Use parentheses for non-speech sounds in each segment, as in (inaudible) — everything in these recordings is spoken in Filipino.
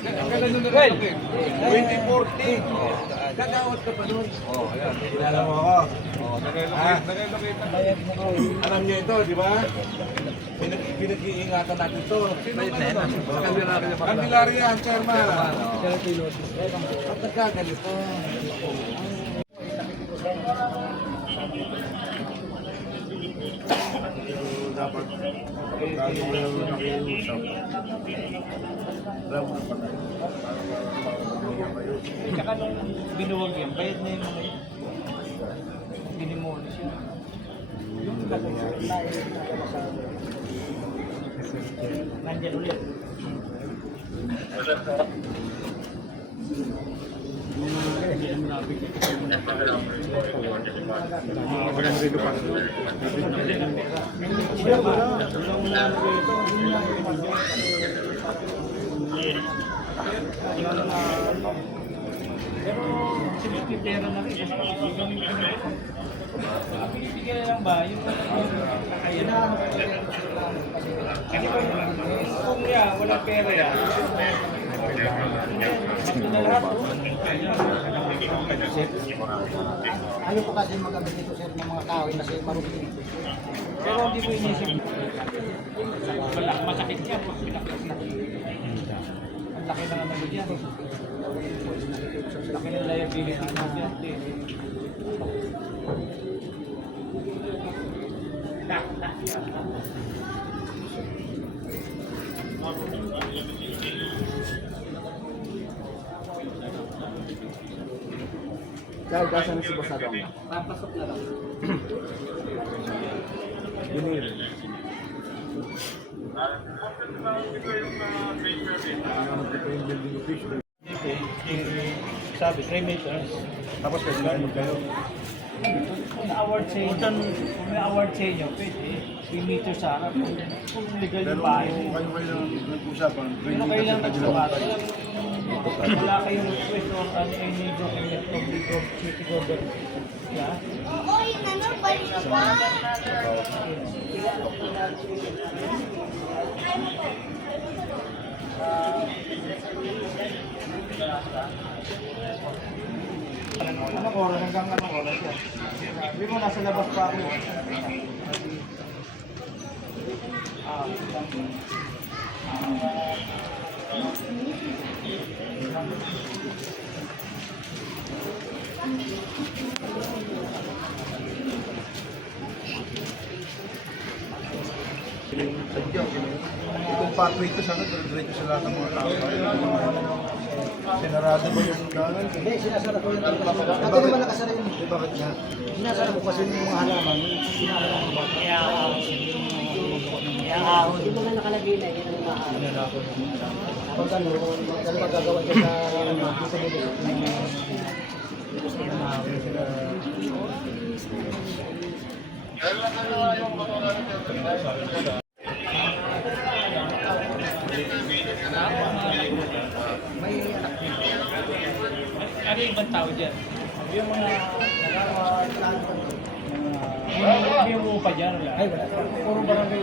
Nag-okay? 2014. Gagawat ka pa nun. Oo, oh, ayan. Alam mo ako. Oo, nag-relocate. Nag-relocate na. Alam niyo ito, di ba? Pinag pinag-iingatan natin ito. Candelaria. Candelaria, chairman. At nagkaganito. Dapat bago mo yung nakiusap. Alam mo na pa tayo. Tsaka nung binuwag yan, bayad na yung mga yun. Dinimolish yan. Nandyan ulit. Pero sinipitera na rin. Pinipigyan na lang ba? Yung kakayanan. Kasi kung wala pera yan. Ito na lahat. Ayaw ko kasi mag-abit dito sir ng mga tao kasi marunong. Pero hindi mo inisip. Wala, masakit yan. Pag na. Ang laki na naman yan. Laki ng liability naman yan. Kaya gasa na si Boss Adong. Papasok na lang. (clears throat) Binil. Sabi, 3 meters. Tapos pwede na kayo. Kung award sa inyo, kung may award sa inyo, pwede. 3 meters sa harap. Kung kung legal Pero yung bahay. kayo kayo nag-usapan. Pero kayo lang nagsabat. Wala kayong request or ano, any document from the gov- city government. Yeah? Oo, yun ano, balik pa. Anong oras? Hanggang anong oras? Sabi mo, nasa labas pa ako. Sadya. Itong pathway ko sana, diretso sa lahat ng mga tao. Sinarado ba yung dalan? Hindi, sinasara ko yung talaga. Dati naman nakasara yun. Eh, bakit nga? Sinasara ko kasi yung mga halaman. Sinasara ko yung. Hindi mo nga nakalagay na yun ang mga Tapos ano, ano magagawa dyan sa ano, dito dito. ano yung ibang tao dyan? Yung mga Hindi yung upa dyan, wala. Ay, wala. Puro barangay.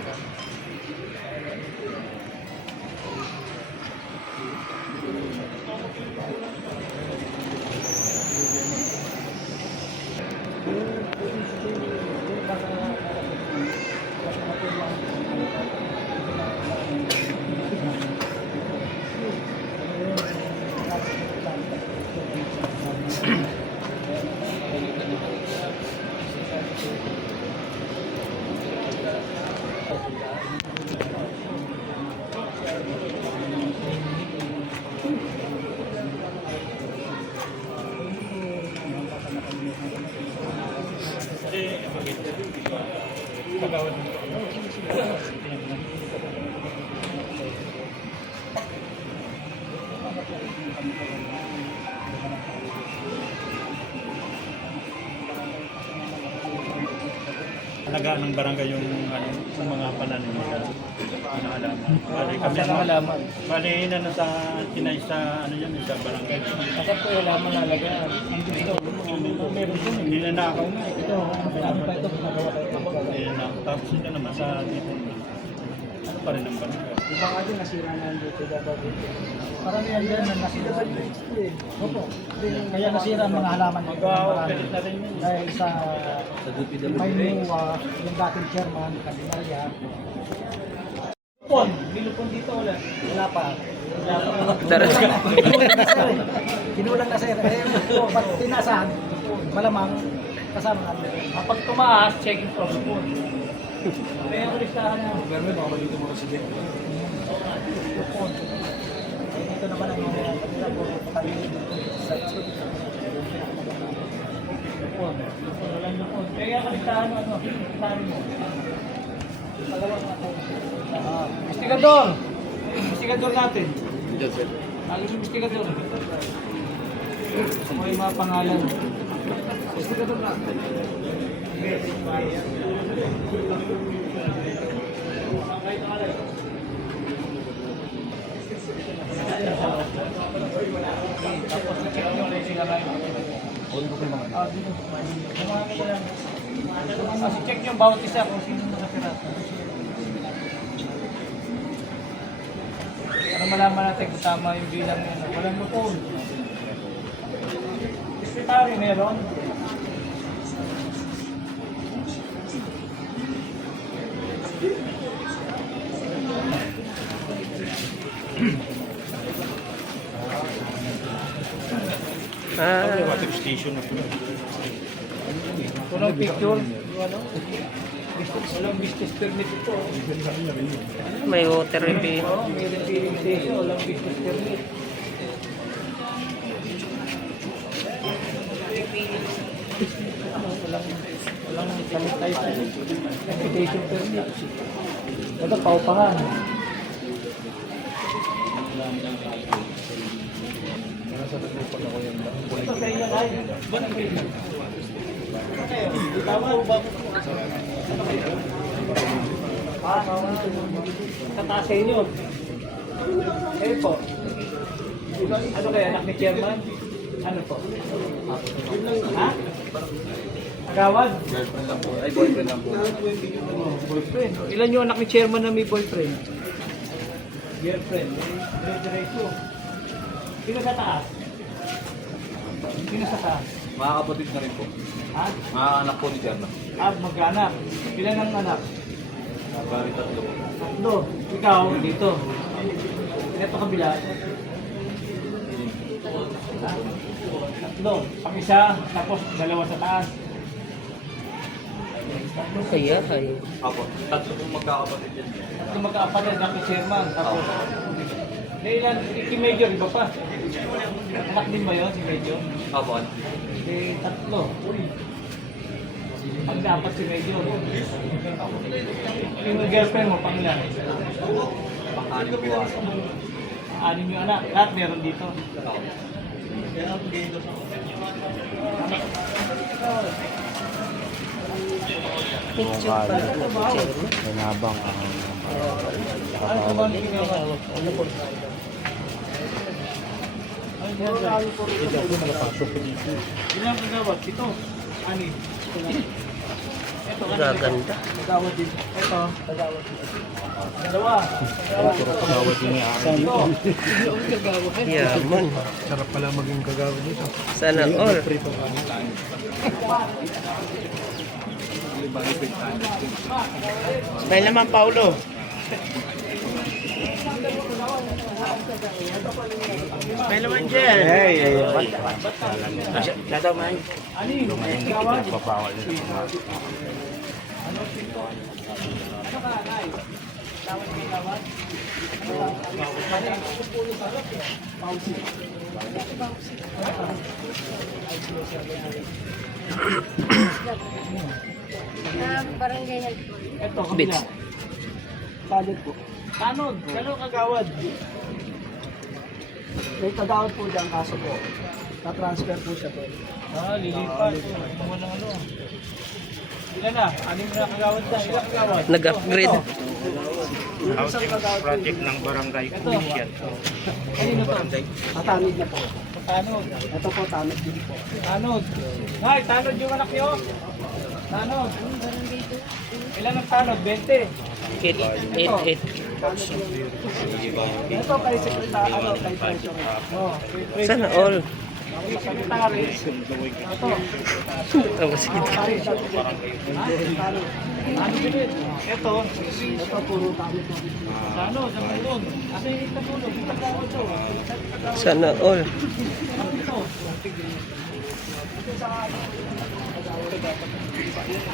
ng barangay yung ano, yung mga pananim nila. Pinahalaman. Bali kami Sa ano, halaman. bali na na sa tinay sa ano yan, sa barangay. Kasi po halaman nalaga. Ang dito, meron din eh. Ninanakaw na. Ito, ano pa ito. Tapos ito naman sa dito. Ano pa rin ang barangay. Iba nga din nasira na dito dapat dito. Karamihan yan na nasira sa Opo. Kaya nasira ang mga halaman dito. Mag-operate na rin yun. Dahil sa may muwa, yung dating chairman, Candelaria. Lupon, may lupon dito wala. Wala pa. Wala pa. Kinulang na sir. Eh, po, pag tinasan, malamang kasama namin. Kapag tumaas, checking from lupon. May ang listahan na. Pero may baka dito mga sige. Lupon. Ito naman ang mga kanila po. Patayin sa Lupon. Lupon. Walang lupon. Kaya ang listahan mo, ano? Listahan mo. Dalawang ako. Ah, Investigador! Investigador natin. Diyan, sir. Mo, investigador. Ako yung mga pangalan. Investigador natin. Tapos Kasi check nyo bawat isa kung sino nakatira. Para malaman natin kung tama yung bilang nyo. Walang lupon. Secretary meron. Water station na po. Walang picture. Ano? Walang business permit ito. May water refill. Oo, may refilling station. Walang business permit. Walang, walang sanitizer. Sanitation permit. Ito, paupahan. Ito sa inyo, bill? Tama ba? Ah, sa taas sa inyo. Eh po. Ano kaya, anak ni chairman? Ano po? Ha? Agawad? Girlfriend lang po. Ay, boyfriend lang po. Boyfriend. Ilan yung anak ni chairman na may boyfriend? Girlfriend. Diretso. Sino sa taas? Sino sa taas? Mga kapatid na rin po. Ha? Mga anak po ni Cherno. Ah, mag-anak. Ilan ang anak? Bari tatlo. Tatlo. Ikaw, dito. Ito kabila. Ha? Tatlo. Ang isa, tapos dalawa sa taas. Kaya? Ay, Apo. Tatlo pong magkakapatid yan. Ito magkaapat na kay chairman. Tapos, Nailan, si Major, iba pa. Anak din ba yun, si Major? Apo. Eh, tatlo. Uy. Pag dapat si Major. Yung girlfriend mo, pang ilan? Pang-anim po ata. Anim yung anak. Lahat meron dito. picture pala po. Nanabang ang Ano ba ang? Ano po? Ano ginawa? nakapasok ko dito. Ilang? Ito. Ani? Ito? Gaganda. Din. Ito, kagawad din. Dalawa. Kagawad din ni. Ito. Yaman. Sarap pala maging kagawad dito. Sana all. Smile naman, Paulo. Smile naman dyan. Hey, hey, hey. Lataw man. Ani? Kagawad? Papawal nila. Ah, barangay health. Ito, kabila. Salad po. Tanod, gano'ng kagawad? May kagawad po dyan kaso po. Na-transfer po siya po. Ah, lilipat. Ito ng ano. Ilan na? Anim na kagawad na. Ilang kagawad? Nag-upgrade. Ito. housing project ng barangay Kumisyan. Kanino to? Matamid na po. Tanod. Ito po, tamid din po. Tanod. Ngay, tanod yung anak nyo. Tanod. Ilan ang tanod? 20. It, it, it. Ito kay sekretary, ano, kay. Oh, treasurer. Sana all. Secretary. Ito. Tapos Secretary. Din? Ito. Ito, puro. Tanod. Ano? Itagawad to. Sana all. Ito.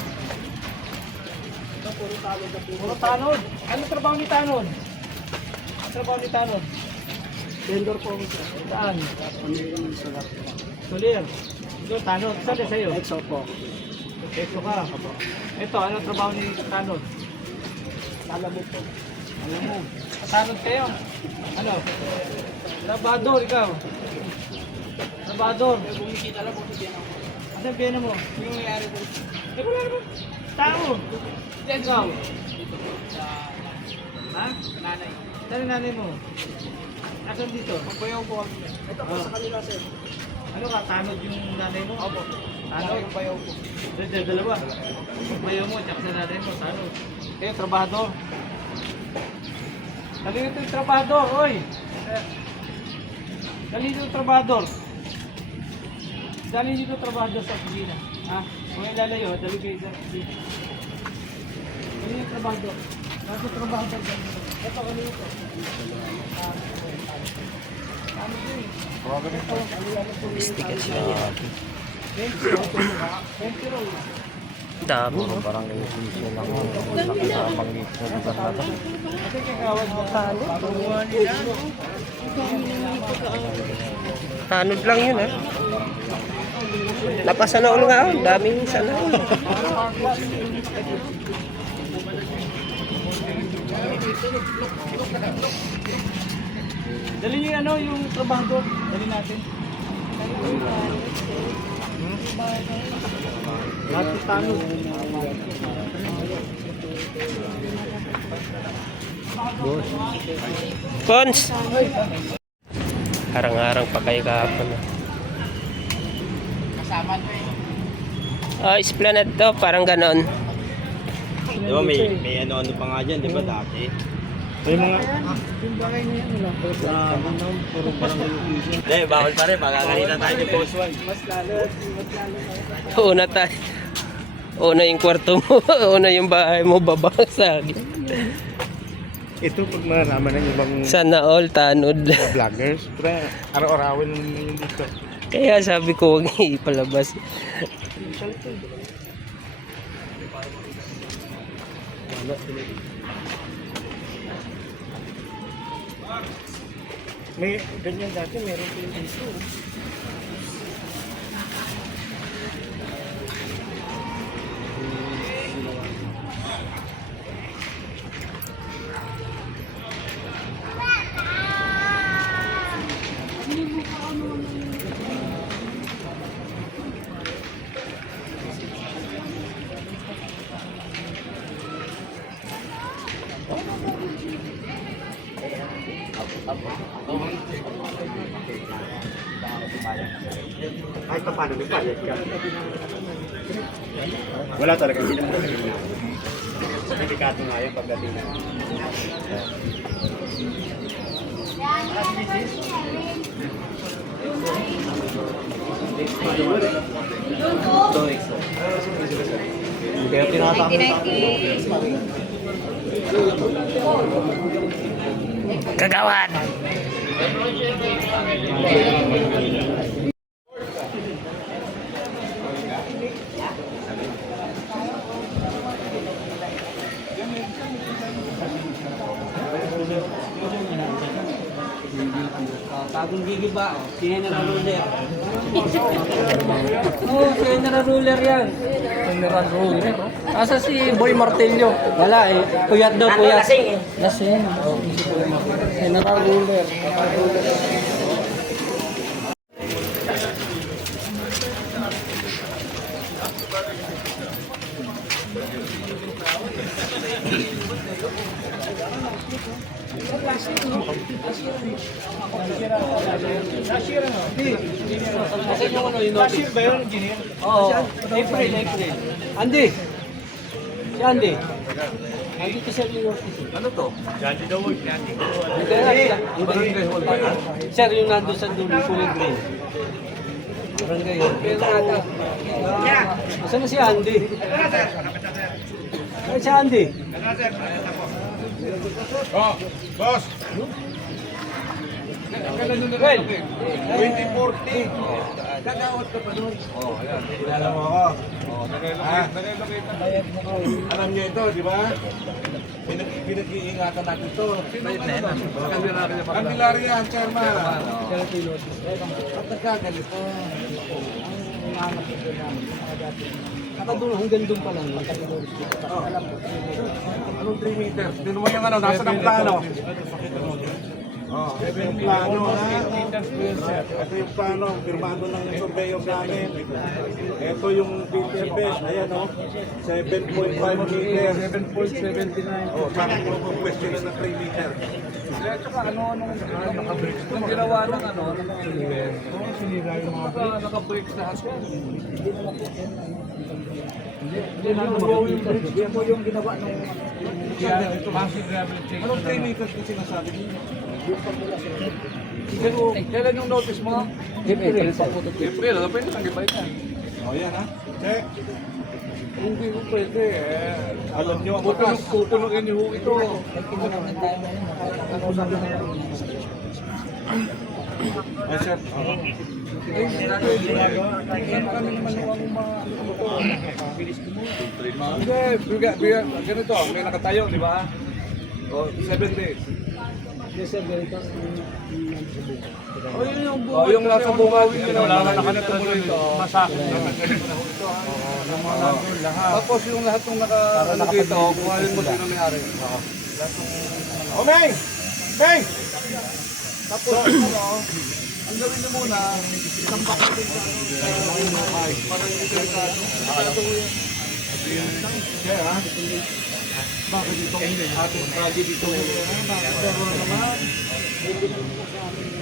Puro tanod. Ano trabaho ni tanod? Ano trabaho ni tanod? Vendor po. Saan? Ano yung solar po? Solir. Ito, tanod. Saan din sa'yo? Exo po. Ito ka. Ito, ano trabaho ni tanod? Alam mo po. Alam mo. Tanod kayo. Ano? Trabador, ikaw. Trabador. Ano yung biyena mo? Yung mayari ko. Eh, wala naman. Tao. Ikaw. Ha? Nanay. Saan nanay mo? Asan dito? Pagbayaw ko. Ito po sa kanila sir. Ano ka? Tanod yung nanay mo? Opo. Tanod? Yung ko. Dito, dalawa. Yung bayaw mo, tsaka sa nanay mo, tanod. Eh, trabador. Dali dito yung trabador, oy! Dali dito yung trabador. Dali dito yung trabador sa opisina. Ha? Kung may lalayo, dali kayo sa. Dali yung trabador. Nasa trabador dyan. Ito, ano ito? Ano? Investigasyon. Venturo. Dami. no? Kasi kagawad mo. Tanod lang yun ha. Napasana all nga. oh. Daming sana all. Dali yung ano, yung trabaho. Dali natin. Lahat ng tanong. Cons! Harang-harang pa kayo kahapon. Ah. Ah, esplanade to, parang ganon. Di ba may, may ano-ano pa nga dyan, di ba dati? May mga... Hindi, bawal pa rin. Magkakalita tayo ni Boss Juan. Una tayo. Una yung kwarto mo, (laughs) una yung bahay mo, babasag. Ito pag malalaman ng ibang Sana all tanod. vloggers, pre, araw-arawin naman yun dito. Kaya sabi ko, huwag (laughs) ipalabas. May ganyan dati, meron po dito. Wala talaga. Hindi naman talaga. Sertifikato nga yun pagdating na. Kaya tinatapos Kagawad! Bagong gigi ba? Si General Ruler. Si General Ruler yan. General Ruler. Asa si Boy Martello? Wala eh. Puyat daw, puyat. Lasing eh. Lasing. Oh, si Boy Martello. General Ruler yung ano, yung notice? ba yun, engineer? Oo. April, April. Andy! Si Andy. Andy to sir yung notice. Ano to? Andy daw, Andy. Barangay hall ba yan? Sir, yung nandun sa dulo, kulay green. Barangay hall. Pero ata. Asan na si Andy? Ay, si Andy. Oh, boss! Well, naglalagay? 2014. Gagawad ka pa doon. Oh, ayan. Kilala mo ako. Oh, Ah. na. Alam niyo ito, di ba? Pinag pinag-iingatan natin ito. Candelaria, ang chairman. At nagkagalito. nakadun hanggang doon pa lang. Anong 3 meters? Tignan mo yung ano, nasa ng plano. Oh, ito yung plano ha. Ito yung plano, firmado ng surveyor namin. Ito yung PTFS, ayan o. 7.5 meters. 7.79. Oh, parang po question na 3 meters. At saka ano, nung, nung ginawa ng ano, ng engineer, naka, naka-breaks lahat yan. Anong 3 meters yung sinasabi niyo? Pero, kailan yung notice mo? April. April, ano pwede nang gibay ka? Oh, yan ha. Check. Hindi ko pwede eh. Alam niyo ang batas. tutulogin niyo ito. Ay, sir. Oh. Hindi, ganito, may nakatayo, di ba? O, seven days. O, yun yung bunga. O, yung nasa bunga, yun, wala na nakatumuloy ito. Masakit naman. Tapos yung lahat ng naka, ano dito, kung alin mo sino may-ari. Oh, Meng! Meng! Tapos, ano, ang gawin niyo muna, isang bakit din sa ano, ay, parang hindi delikado. Kaya ha? Bakit dito ating tragedy dito? Pero naman?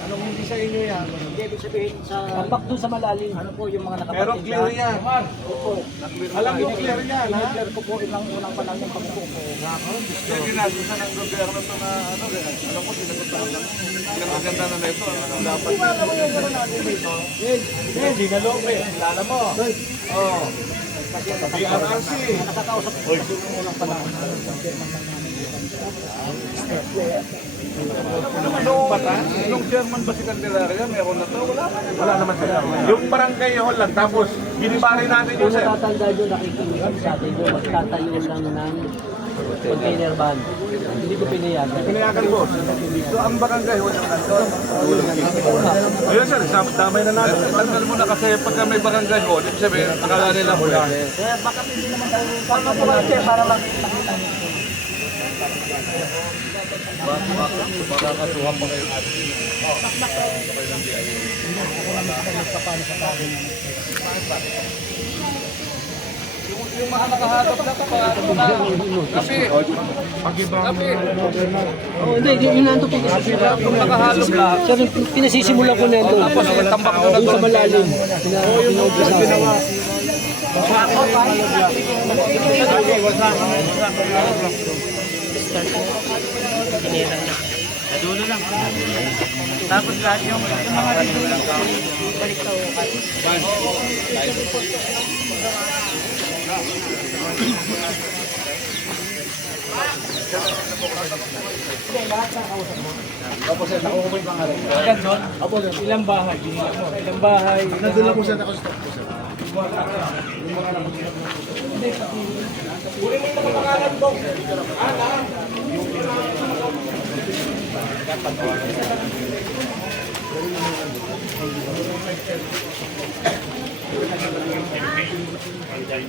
Anong hindi sa inyo yan? Hindi, ibig sabihin sa... Tampak doon sa malalim. Ano po yung mga Pero nakapatid clear yan. Opo. Alam niyo clear yan, ha? Clear ko po ilang unang pa lang yung pagpupo. Kaya ginagawa ng gobyerno to na ano, alam mo, sinagot na ako. Ang ganda na na ito, ano dapat. Kung alam mo yung gano'n natin dito, Eh, di na Lopez, kilala mo. Oo. BRRC. nakakausap ko yung unang pa lang. Nung, nung German ba si Candelaria, meron na to? Wala na. Wala naman sila. Yung barangay hall lang, tapos ginibari natin Kung yung sir. natatanda nyo, nakikinig sa atin nyo, magtatayo lang ng container van. Hindi ko pinayagan. Pinayagan ko. So, ang barangay, wala na to. Ayun sir, damay na natin. Tanggal mo na kasi pagka may barangay hall, ibig sabihin, akala nila huli. Kaya baka hindi naman tayo Tama po ba siya para makita nyo. Makakasuhan pa kayo natin. Yung, yung mga nakahatap na kapag kasi, kasi, Oh, hindi, yun nandun po. yung nakahalop lahat, Sir, pinasisimula ko na ito. tapos tambak na Doon sa Opo sir, nakuha ko yung pangalan. Agad doon? Opo sir. Ilang bahay? Ilang bahay? Nandun lang po sir, ako stop po sir. Hindi, pati. Uri mo yung pangalan po. Ah, na. Bong,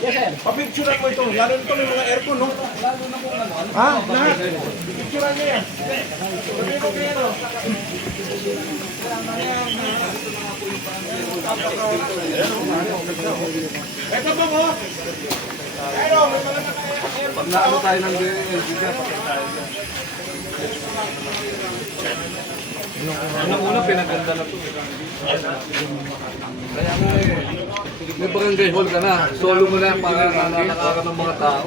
yes sir. Papicturean mo ito. Lalo nito ng mga aircon, no? Lalo na kung ano. Ha? Lahat. Picturean niya yan. Sabihin mo kaya, no? Ito po ko. Pero, may mga naka-aircon. Naano tayo ng bigas. Unang una, pinaganda na to. Kaya nga eh, may barangay hall ka na. Solo mo na para nananakaran ng mga tao.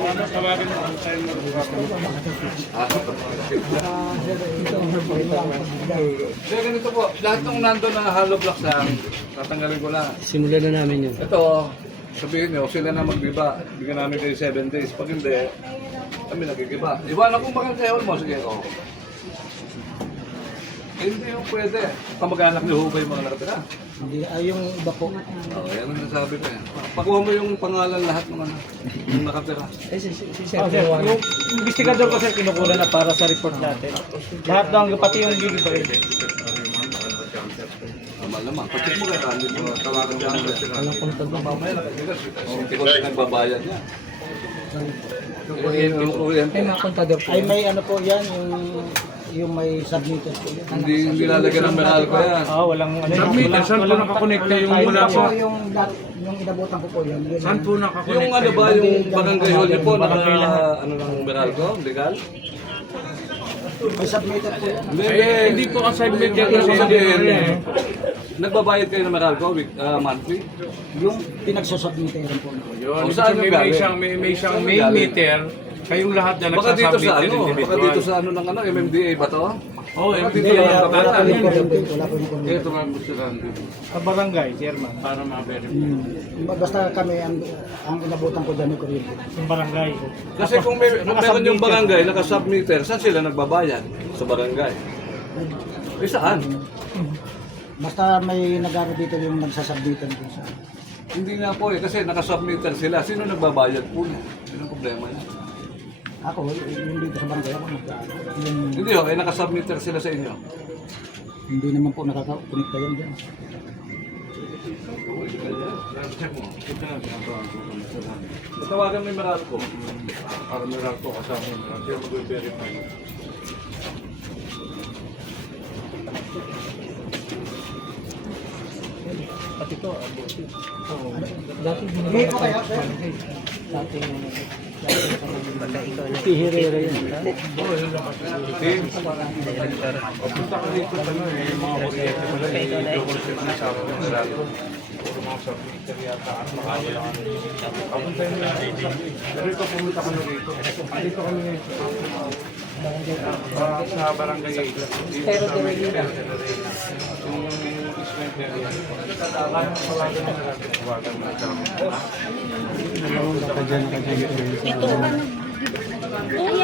Ah, Kaya ganito po, lahat ng nandun na hollow blocks lang, tatanggalin ko na. Simulan na namin yun. Ito, sabihin nyo, sila na magbiba. Bigyan namin kayo 7 days. Pag hindi, kami nagigiba. Iwanan kung bakit kayo mo. Sige, ako. Hindi yung pwede. Kamag-anak niyo ho ba yung mga nakatira? Hindi, ay yung iba po. Oo, yan ang nasabi ko yan. Pakuha mo yung pangalan lahat ng ano, yung nakatira. Eh, si, si, si Ah, sir, yung investigador ko sir kinukuha na para sa report natin. Lahat ng pati yung gigibain. Tama naman. Pacheck mo kaya, hindi mo tawagan sila. Alam kong tanda. Mamaya nakatigas. Hindi ko nagbabayad niya. Yung, yung. May mga kontador po. Ay, may ano po yan, yung, yung may submitted po yan. Hindi, hindi lalagyan ng meral ko yan. Ah, walang ano. Submitted, saan po nakakonekta yung mula po yung, yung inabutan ko po yan. Yun, Saan po nakakonekta? Yung ano ba, yung barangay hall niyo po, naka, ano ng meral ko, legal? May submitted po yan. Hindi, hindi po ang submit yan kasi hindi. Nagbabayad kayo ng meral ko, week, ah, monthly? Yung pinagsasubmit rin po. Yun, O, saan galing? may isang, may, may main galing? meter, kayong lahat na Baka dito nagsasubmit sa ano, baka individual. dito sa ano ng ano, MMDA ba to? Oh, Baka dito lang Wala, ang wala po tabatan. yung kuryente. Wala po yung kuryente. Ito nga gusto lang dito. Sa barangay, chairman. para ma-verify. Hmm. Basta kami, ang, ang inabutan ko dyan yung kuryente. Yung barangay. Kasi kung, may, kung meron yung barangay, naka-submeter, saan sila nagbabayad? Sa barangay. Eh saan? Basta may nag-ano dito yung nagsasubmitan ko sa... Hindi nga po eh, kasi naka-submeter sila. Sino nagbabayad po niya? Yun ang problema niya. Ako, yung dito sa barangay ako, nag yung, Hindi ho, eh naka-submeter sila sa inyo. hindi naman po nakaka-connecta yan dyan. Tawagan mo yung meral ko. Para meron po kasama yun. Kasi mag-verify. Pati to, abuti. Oo. Dati Hindi po kaya, sir? Dati Pihirera yun. Punta ka dito, ano eh, mga kuryente pala, eh, double check na sa akin ng meral. Puro mga submitter yata, ano, makawala ka na. Papunta yun na Pero ito, pumunta ka na rito. Dito kami ngayon. Ah, sa barangay 8. Dito sa may Yung easement area. Kaya mo tawagan na natin. Tawagan mo na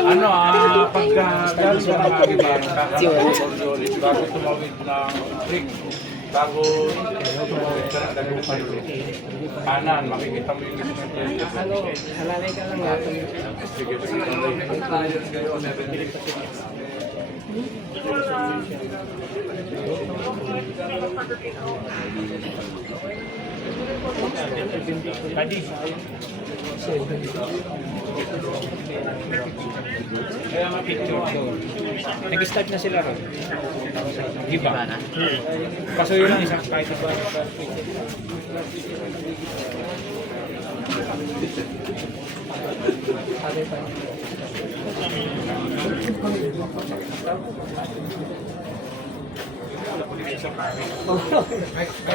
Ano ah, pagka galing ka ng Aguilar, kakalaman ko ulit, bago. Kanan, makikita mo yung area. Ano, halalay ka lang natin. Sige, sige. 7 days. Kaya nga picture ko. Nag-start na sila ron. Iba. Kaso yun ang isang kahit Sa barangay pa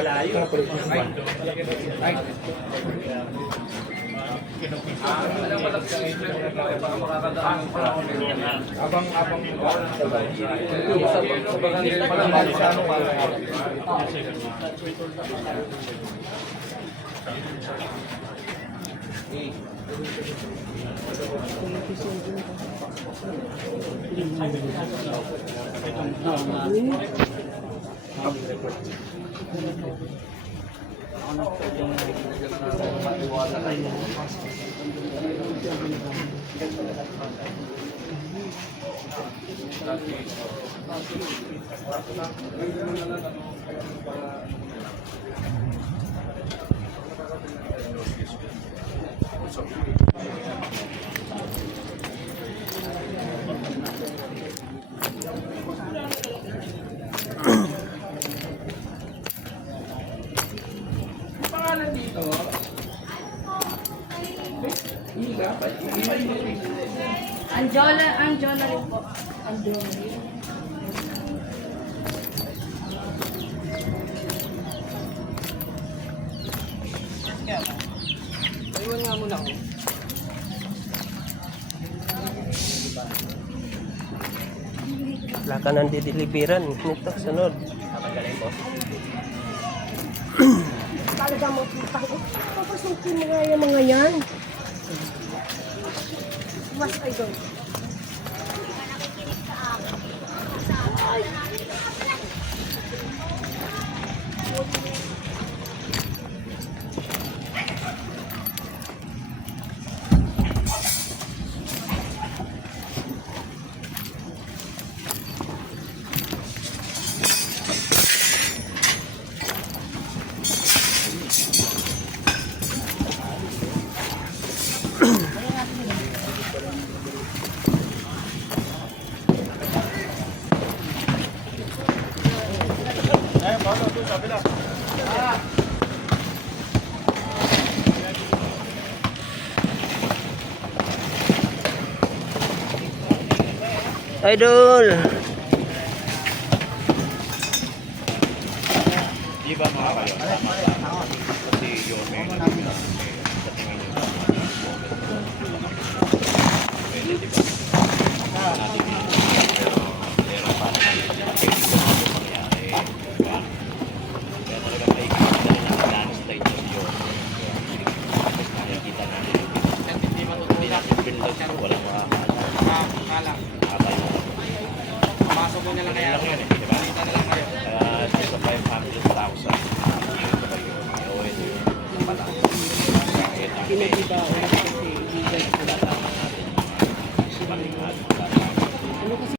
lang, sa Abang-abang ako ng pwedeng maiwala kayo. Thank you. Iwan nga muna ako. Wala ka nang didiliberan nito, sunod. Kapagaling mo. Talaga mo, papasukin mo nga yung mga yan. Mas ay doon. Idol. Di ba mga kayo? Tama ba? Kasi yung may